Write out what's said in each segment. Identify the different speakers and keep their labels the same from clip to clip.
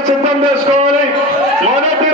Speaker 1: సిద్ధం చేసుకోవాలి మొదటి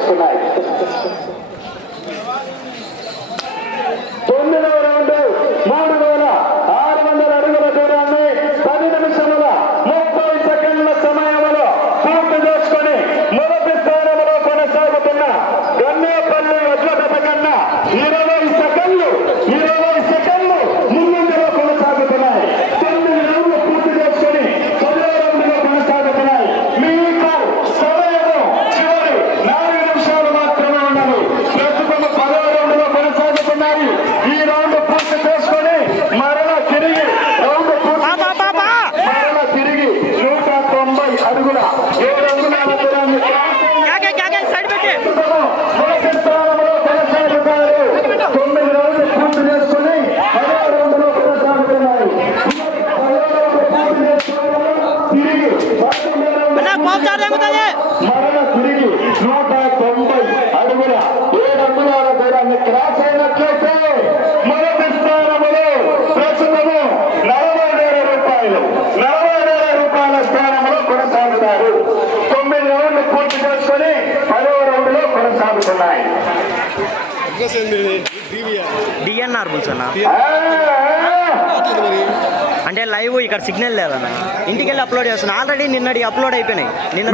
Speaker 1: কিছু নাই అంటే లైవ్ ఇక్కడ సిగ్నల్ లేదన్న. ఇంటికి వెళ్ళి అప్లోడ్ చేస్తున్నా. ఆల్రెడీ నిన్నటి అప్లోడ్ అయిపోయినాయి. నిన్న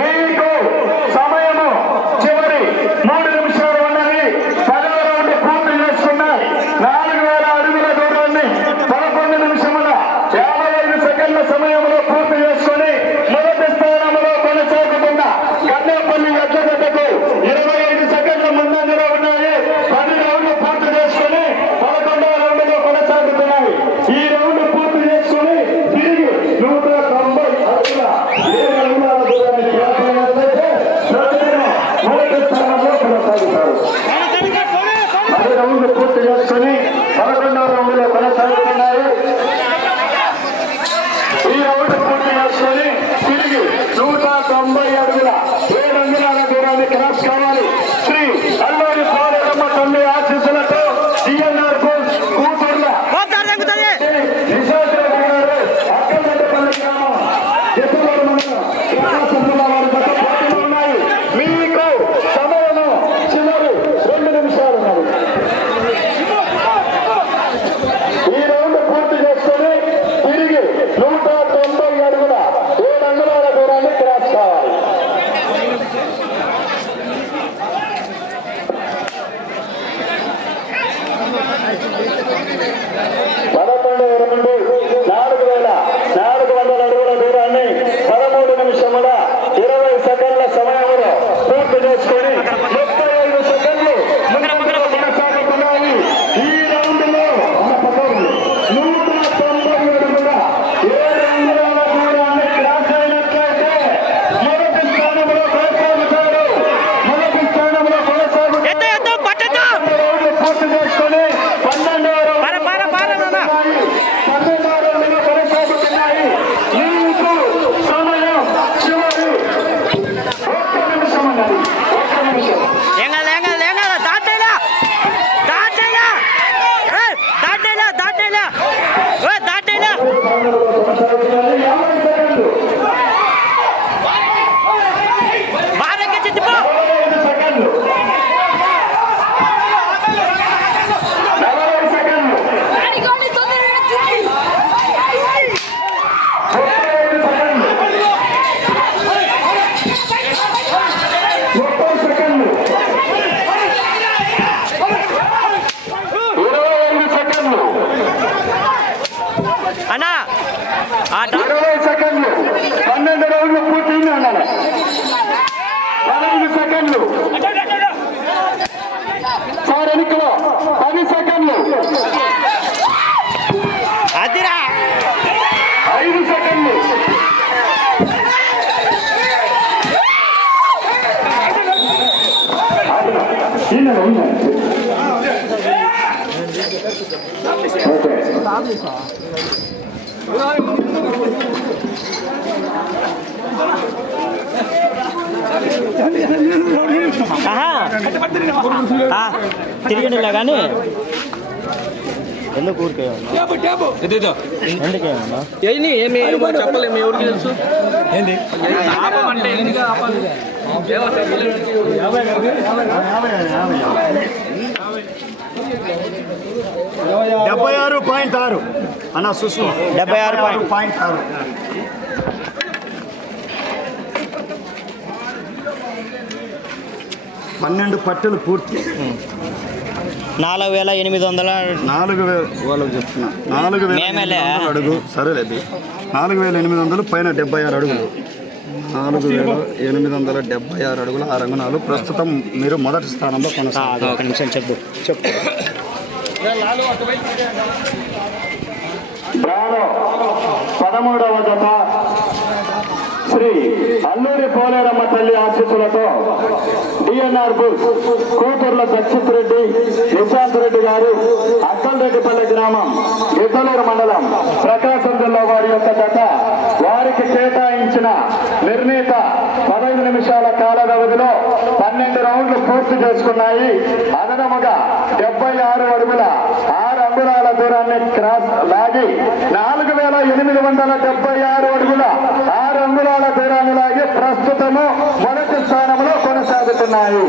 Speaker 2: పన్నెండు రౌండ్లు పూర్తయింది అన్నారు పదహైదు సెకండ్లు. సార్ ఎన్నికలో పది సెకండ్లు. ఐదు సెకండ్లు. ఓకే.
Speaker 1: తిరిగిలా కానీ. ఎందుకు
Speaker 3: డెబ్బై ఆరు పాయింట్ ఆరు. అన్న చూసుకో.
Speaker 2: డెబ్బై ఆరు పాయింట్
Speaker 3: ఆరు. పన్నెండు పట్టెలు పూర్తి.
Speaker 2: నాలుగు వేల ఎనిమిది వందల
Speaker 3: నాలుగు వేల వాళ్ళకి చెప్తున్నా. నాలుగు వేల
Speaker 2: మేమేలే.
Speaker 3: ఎనిమిది వందలు అడుగు. సరేలే అది నాలుగు వేల ఎనిమిది వందలు పైన డెబ్బై ఆరు అడుగులు. నాలుగు వేల ఎనిమిది వందల డెబ్బై ఆరు అడుగుల ఆ రంగునాలు ప్రస్తుతం మీరు మొదటి స్థానంలో కొనసాగుతారు.
Speaker 2: ఒక నిమిషం చెప్పు.
Speaker 3: చెప్పు.
Speaker 1: పదమూడవ జత. శ్రీ అల్లూరి పోలేరమ్మ తల్లి ఆశీస్సులతో డిఎన్ఆర్ బుల్ కూతుర్ల దక్షిత్ రెడ్డి నిశాంత్ రెడ్డి గారు అక్కలరెడ్డిపల్లి గ్రామం ఇద్దలూరు మండలం ప్రకాశం జిల్లా వారి యొక్క గత వారికి కేటాయించిన నిర్ణీత పదహైదు నిమిషాల కాల వ్యవధిలో పన్నెండు రౌండ్లు పూర్తి చేసుకున్నాయి. అదనముగా డెబ్బై ఆరు అడుగుల ఆరు అంగుళాల దూరాన్ని క్రాస్ లాగి నాలుగు వేల ఎనిమిది వందల డెబ్బై ఆరు అడుగుల ఆరు అంగుళాల దూరాన్ని లాగి ప్రస్తుతము మొదటి స్థానంలో కొనసాగుతున్నాయి.